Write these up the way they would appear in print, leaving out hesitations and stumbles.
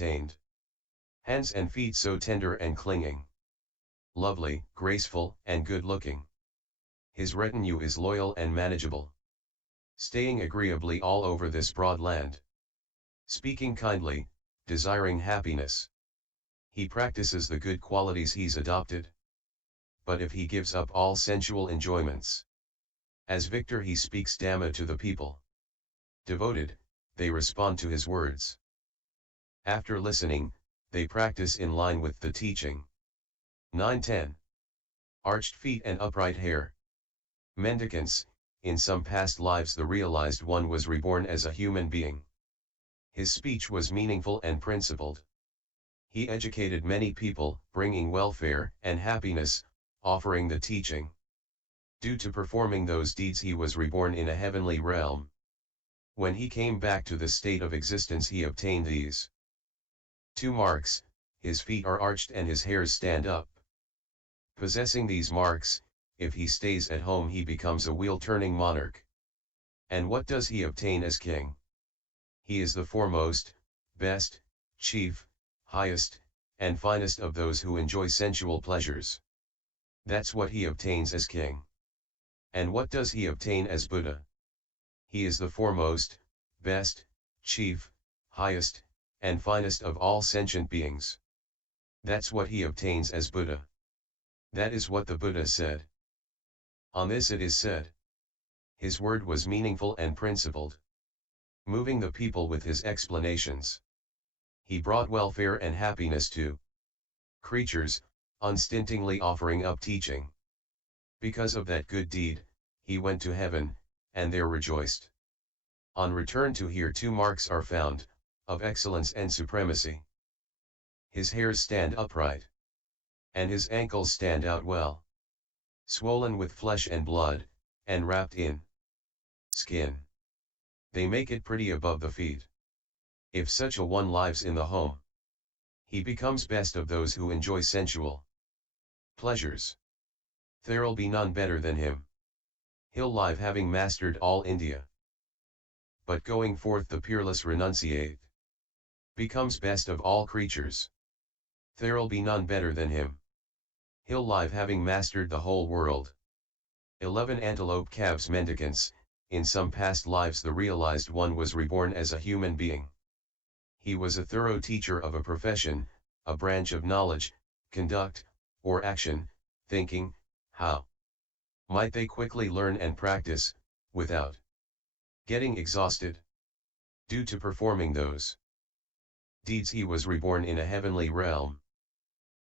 attained. Hands and feet so tender and clinging. Lovely, graceful, and good-looking. His retinue is loyal and manageable. Staying agreeably all over this broad land. Speaking kindly, desiring happiness. He practices the good qualities he's adopted. But if he gives up all sensual enjoyments. As victor he speaks Dhamma to the people. Devoted, they respond to his words. After listening, they practice in line with the teaching. 9-10. Arched feet and upright hair. Mendicants, in some past lives the realized one was reborn as a human being. His speech was meaningful and principled. He educated many people, bringing welfare and happiness, offering the teaching. Due to performing those deeds he was reborn in a heavenly realm. When he came back to the state of existence he obtained these 2 marks, his feet are arched and his hairs stand up. Possessing these marks, if he stays at home he becomes a wheel-turning monarch. And what does he obtain as king? He is the foremost, best, chief, highest, and finest of those who enjoy sensual pleasures. That's what he obtains as king. And what does he obtain as Buddha? He is the foremost, best, chief, highest, and finest of all sentient beings. That's what he obtains as Buddha. That is what the Buddha said. On this it is said. His word was meaningful and principled. Moving the people with his explanations. He brought welfare and happiness to creatures, unstintingly offering up teaching. Because of that good deed, he went to heaven, and there rejoiced. On return to here 2 marks are found, of excellence and supremacy. His hairs stand upright. And his ankles stand out well. Swollen with flesh and blood, and wrapped in skin. They make it pretty above the feet. If such a one lives in the home, he becomes best of those who enjoy sensual pleasures. There'll be none better than him. He'll live having mastered all India. But going forth the peerless renunciate becomes best of all creatures. There'll be none better than him. He'll live having mastered the whole world. 11 Antelope calves mendicants, in some past lives the realized one was reborn as a human being. He was a thorough teacher of a profession, a branch of knowledge, conduct, or action, thinking, how might they quickly learn and practice, without getting exhausted. Due to performing those deeds he was reborn in a heavenly realm.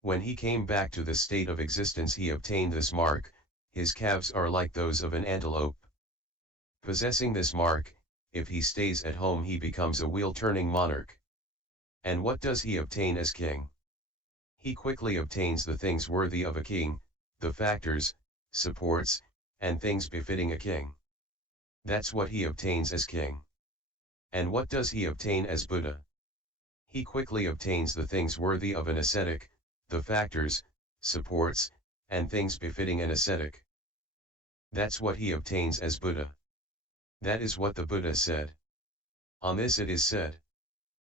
When he came back to the state of existence he obtained this mark, his calves are like those of an antelope. Possessing this mark, if he stays at home he becomes a wheel-turning monarch. And what does he obtain as king? He quickly obtains the things worthy of a king, the factors, supports, and things befitting a king. That's what he obtains as king. And what does he obtain as Buddha? He quickly obtains the things worthy of an ascetic, the factors, supports, and things befitting an ascetic. That's what he obtains as Buddha. That is what the Buddha said. On this it is said.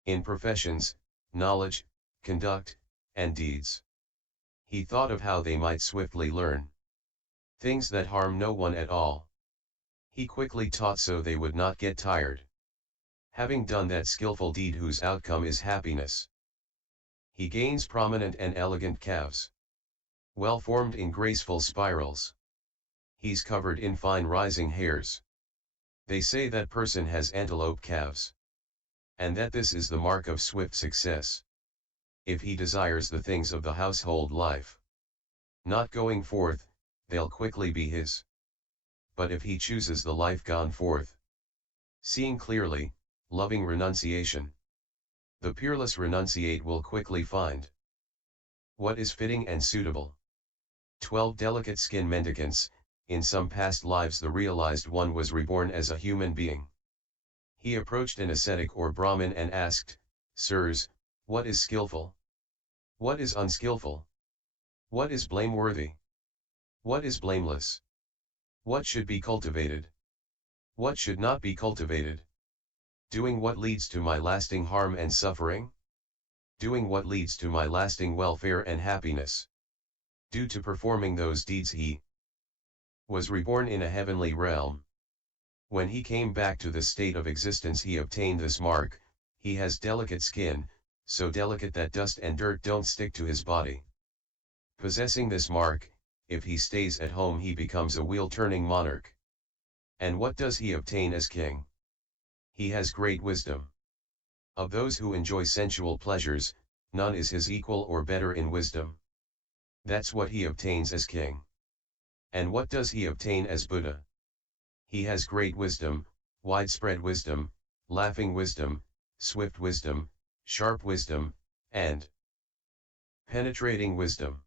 In professions, knowledge, conduct, and deeds. He thought of how they might swiftly learn things that harm no one at all. He quickly taught so they would not get tired. Having done that skillful deed whose outcome is happiness, he gains prominent and elegant calves, well formed in graceful spirals. He's covered in fine rising hairs. They say that person has antelope calves, and that this is the mark of swift success. If he desires the things of the household life, not going forth, they'll quickly be his. But if he chooses the life gone forth, seeing clearly, loving renunciation, the peerless renunciate will quickly find what is fitting and suitable. 12 Delicate skin mendicants, in some past lives the realized one was reborn as a human being. He approached an ascetic or Brahmin and asked, "Sirs, what is skillful? What is unskillful? What is blameworthy? What is blameless? What should be cultivated? What should not be cultivated? Doing what leads to my lasting harm and suffering? doing what leads to my lasting welfare and happiness. Due to performing those deeds he was reborn in a heavenly realm. When he came back to the state of existence he obtained this mark. He has delicate skin, so delicate that dust and dirt don't stick to his body. Possessing this mark, if he stays at home he becomes a wheel-turning monarch. And what does he obtain as king? He has great wisdom. Of those who enjoy sensual pleasures, none is his equal or better in wisdom. That's what he obtains as king. And what does he obtain as Buddha? He has great wisdom, widespread wisdom, laughing wisdom, swift wisdom, sharp wisdom, and penetrating wisdom.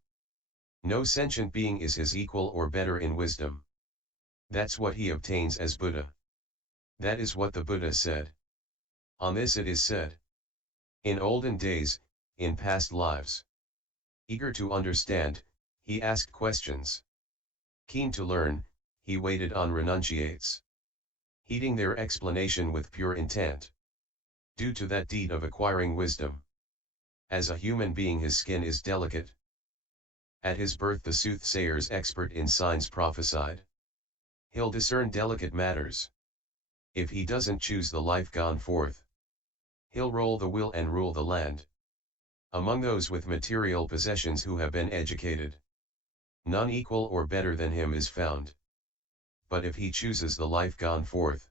No sentient being is his equal or better in wisdom. That's what he obtains as Buddha. That is what the Buddha said. On this it is said. In olden days, in past lives. Eager to understand, he asked questions. Keen to learn, he waited on renunciates. Heeding their explanation with pure intent. Due to that deed of acquiring wisdom. As a human being his skin is delicate. At his birth the soothsayers expert in signs prophesied. He'll discern delicate matters. If he doesn't choose the life gone forth. He'll roll the wheel and rule the land. Among those with material possessions who have been educated. None equal or better than him is found. But if he chooses the life gone forth.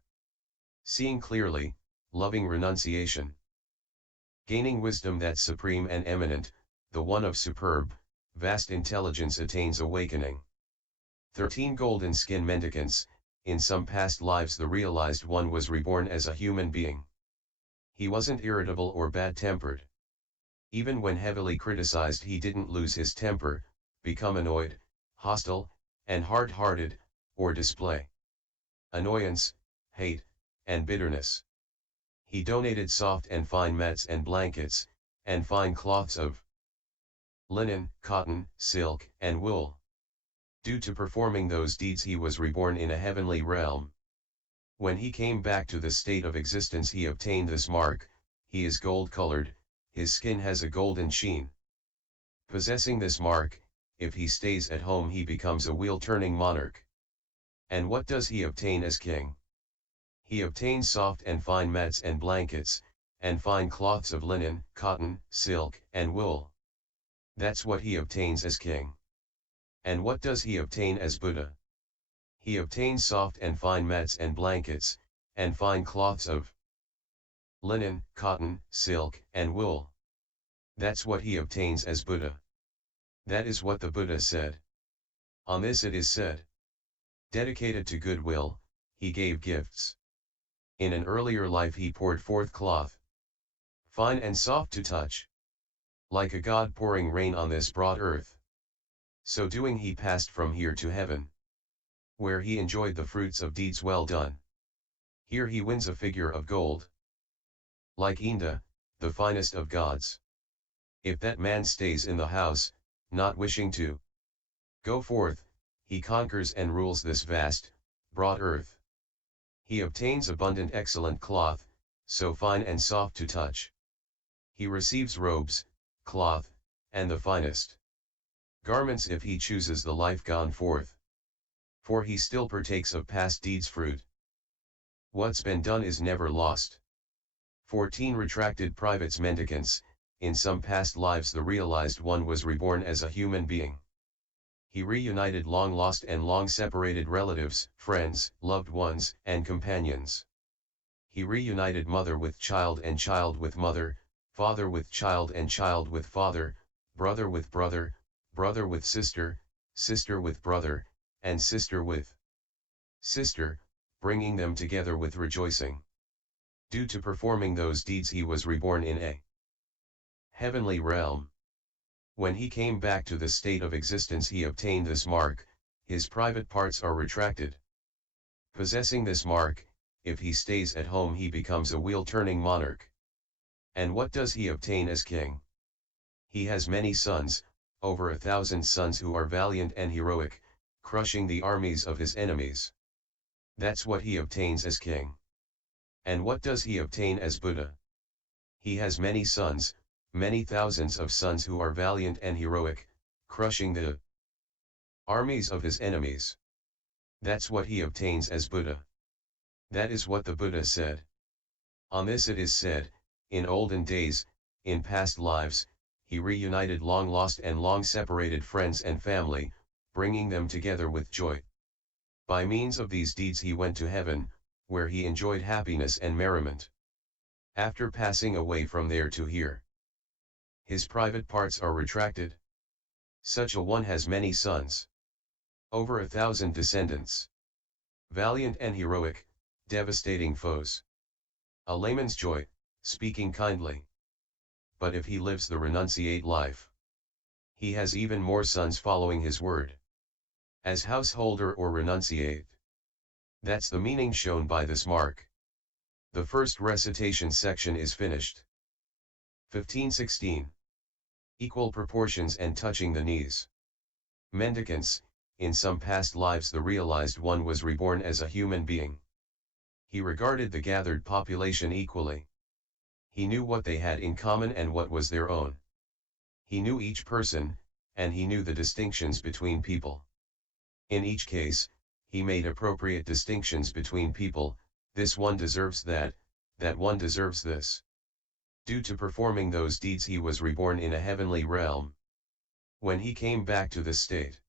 Seeing clearly, loving renunciation. Gaining wisdom that's supreme and eminent, the one of superb, vast intelligence attains awakening. 13 golden skin mendicants, in some past lives the realized one was reborn as a human being. He wasn't irritable or bad-tempered. Even when heavily criticized he didn't lose his temper, become annoyed, hostile, and hard-hearted, or display annoyance, hate, and bitterness. He donated soft and fine mats and blankets, and fine cloths of linen, cotton, silk, and wool. Due to performing those deeds he was reborn in a heavenly realm. When he came back to the state of existence he obtained this mark. He is gold-colored, his skin has a golden sheen. Possessing this mark, if he stays at home he becomes a wheel-turning monarch. And what does he obtain as king? He obtains soft and fine mats and blankets, and fine cloths of linen, cotton, silk, and wool. That's what he obtains as king. And what does he obtain as Buddha? He obtains soft and fine mats and blankets, and fine cloths of linen, cotton, silk, and wool. That's what he obtains as Buddha. That is what the Buddha said. On this it is said. Dedicated to goodwill, he gave gifts. In an earlier life he poured forth cloth. Fine and soft to touch. Like a god pouring rain on this broad earth. So doing he passed from here to heaven. Where he enjoyed the fruits of deeds well done. Here he wins a figure of gold. Like Inda, the finest of gods. If that man stays in the house, not wishing to go forth, he conquers and rules this vast, broad earth. He obtains abundant excellent cloth, so fine and soft to touch. He receives robes, cloth, and the finest garments if he chooses the life gone forth. For he still partakes of past deeds' fruit. What's been done is never lost. 14 Retracted privates mendicants, in some past lives the realized one was reborn as a human being. He reunited long-lost and long-separated relatives, friends, loved ones, and companions. He reunited mother with child and child with mother, father with child and child with father, brother with brother, brother with sister, sister with brother, and sister with sister, bringing them together with rejoicing. Due to performing those deeds he was reborn in a heavenly realm. When he came back to the state of existence he obtained this mark, his private parts are retracted. Possessing this mark, if he stays at home he becomes a wheel-turning monarch. And what does he obtain as king? He has many sons, over 1,000 sons who are valiant and heroic, crushing the armies of his enemies. That's what he obtains as king. And what does he obtain as Buddha? He has many sons, many thousands of sons who are valiant and heroic, crushing the armies of his enemies. That's what he obtains as Buddha. That is what the Buddha said. On this it is said, in olden days, in past lives, he reunited long lost and long separated friends and family, bringing them together with joy. By means of these deeds he went to heaven, where he enjoyed happiness and merriment. After passing away from there to here, his private parts are retracted. Such a one has many sons. Over 1,000 descendants. Valiant and heroic, devastating foes. A layman's joy, speaking kindly. But if he lives the renunciate life, he has even more sons following his word. As householder or renunciate. That's the meaning shown by this mark. The first recitation section is finished. 1516. Equal proportions and touching the knees. Mendicants, in some past lives the realized one was reborn as a human being. He regarded the gathered population equally. He knew what they had in common and what was their own. He knew each person, and he knew the distinctions between people. In each case, he made appropriate distinctions between people, this one deserves that one deserves this. Due to performing those deeds he was reborn in a heavenly realm. When he came back to this state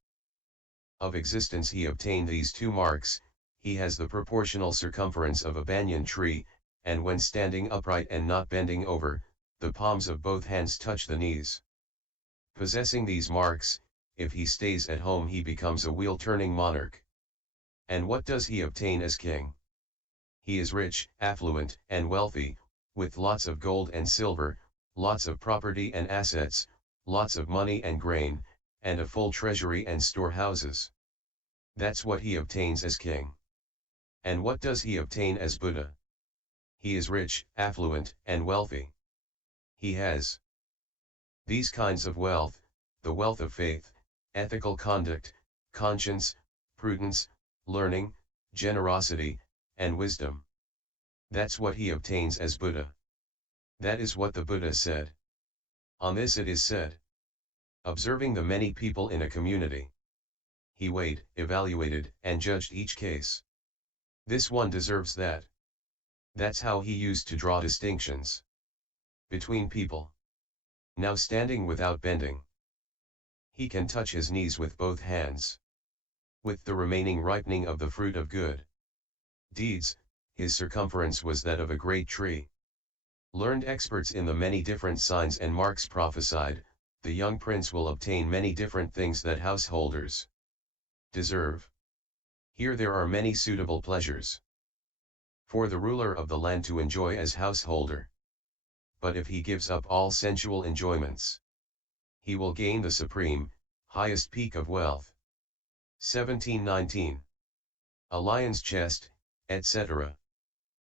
of existence he obtained these two marks. He has the proportional circumference of a banyan tree, and when standing upright and not bending over, the palms of both hands touch the knees. Possessing these marks, if he stays at home he becomes a wheel-turning monarch. And what does he obtain as king? He is rich, affluent, and wealthy, with lots of gold and silver, lots of property and assets, lots of money and grain, and a full treasury and storehouses. That's what he obtains as king. And what does he obtain as Buddha? He is rich, affluent, and wealthy. He has these kinds of wealth, the wealth of faith, ethical conduct, conscience, prudence, learning, generosity, and wisdom. That's what he obtains as Buddha. That is what the Buddha said. On this it is said. Observing the many people in a community, he weighed, evaluated, and judged each case. This one deserves that. That's how he used to draw distinctions between people. Now standing without bending, he can touch his knees with both hands. With the remaining ripening of the fruit of good deeds, his circumference was that of a great tree. Learned experts in the many different signs and marks prophesied, the young prince will obtain many different things that householders deserve. Here there are many suitable pleasures for the ruler of the land to enjoy as householder. But if he gives up all sensual enjoyments, he will gain the supreme, highest peak of wealth. 1719. A lion's chest, etc.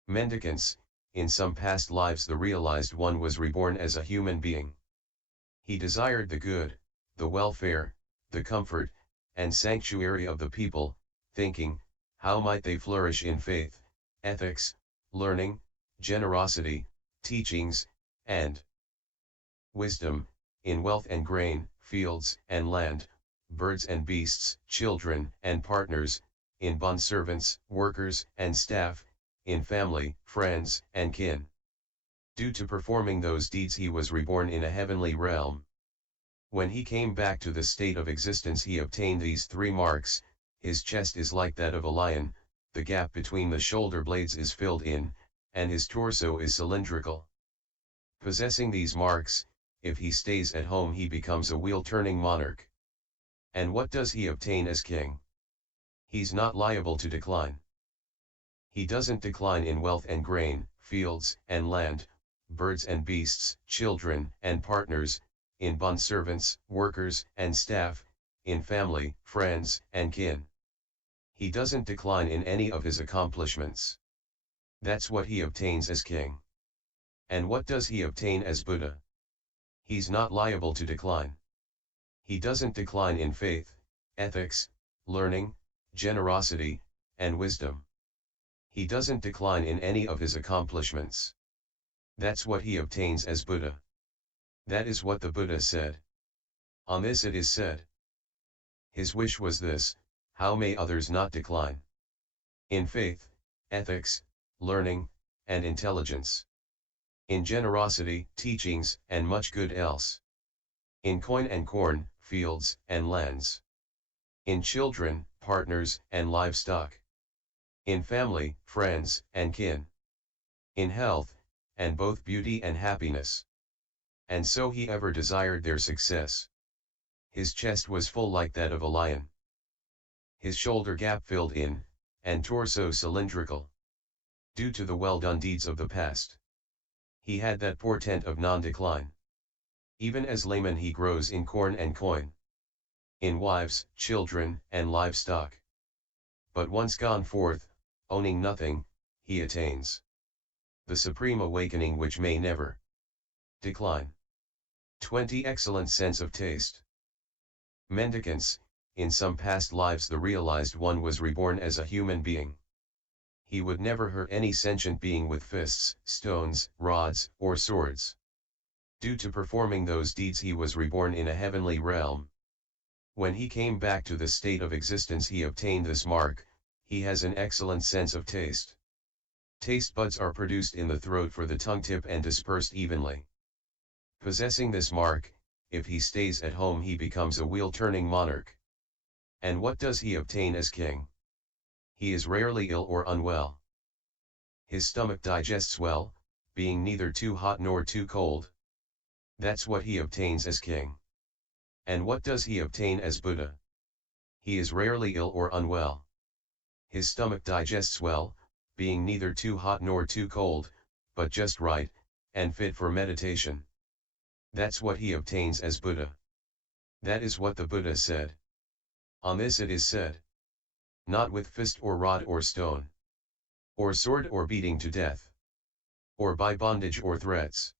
Mendicants, in some past lives the realized one was reborn as a human being. He desired the good, the welfare, the comfort, and sanctuary of the people, thinking, how might they flourish in faith, ethics, learning, generosity, teachings, and wisdom, in wealth and grain, fields and land, birds and beasts, children and partners, in bondservants, workers and staff, in family, friends and kin. Due to performing those deeds he was reborn in a heavenly realm. When he came back to the state of existence he obtained these three marks. His chest is like that of a lion, the gap between the shoulder blades is filled in, and his torso is cylindrical. Possessing these marks, if he stays at home he becomes a wheel-turning monarch. And what does he obtain as king? He's not liable to decline. He doesn't decline in wealth and grain, fields and land, birds and beasts, children and partners, in bondservants, workers and staff, in family, friends and kin. He doesn't decline in any of his accomplishments. That's what he obtains as king. And what does he obtain as Buddha? He's not liable to decline. He doesn't decline in faith, ethics, learning, generosity, and wisdom. He doesn't decline in any of his accomplishments. That's what he obtains as Buddha. That is what the Buddha said. On this it is said. His wish was this: how may others not decline? In faith, ethics, learning, and intelligence. In generosity, teachings, and much good else. In coin and corn, fields, and lands. In children, partners, and livestock. In family, friends, and kin. In health, and both beauty and happiness. And so he ever desired their success. His chest was full like that of a lion. His shoulder gap filled in, and torso cylindrical. Due to the well-done deeds of the past. He had that portent of non-decline. Even as layman he grows in corn and coin. In wives, children, and livestock. But once gone forth, owning nothing, he attains the supreme awakening which may never decline. 20. Excellent sense of taste. Mendicants, in some past lives the realized one was reborn as a human being. He would never hurt any sentient being with fists, stones, rods, or swords. Due to performing those deeds he was reborn in a heavenly realm. When he came back to the state of existence he obtained this mark: he has an excellent sense of taste. Taste buds are produced in the throat for the tongue tip and dispersed evenly. Possessing this mark, if he stays at home he becomes a wheel-turning monarch. And what does he obtain as king? He is rarely ill or unwell. His stomach digests well, being neither too hot nor too cold. That's what he obtains as king. And what does he obtain as Buddha? He is rarely ill or unwell. His stomach digests well, being neither too hot nor too cold, but just right, and fit for meditation. That's what he obtains as Buddha. That is what the Buddha said. On this it is said. Not with fist or rod or stone, or sword or beating to death, or by bondage or threats.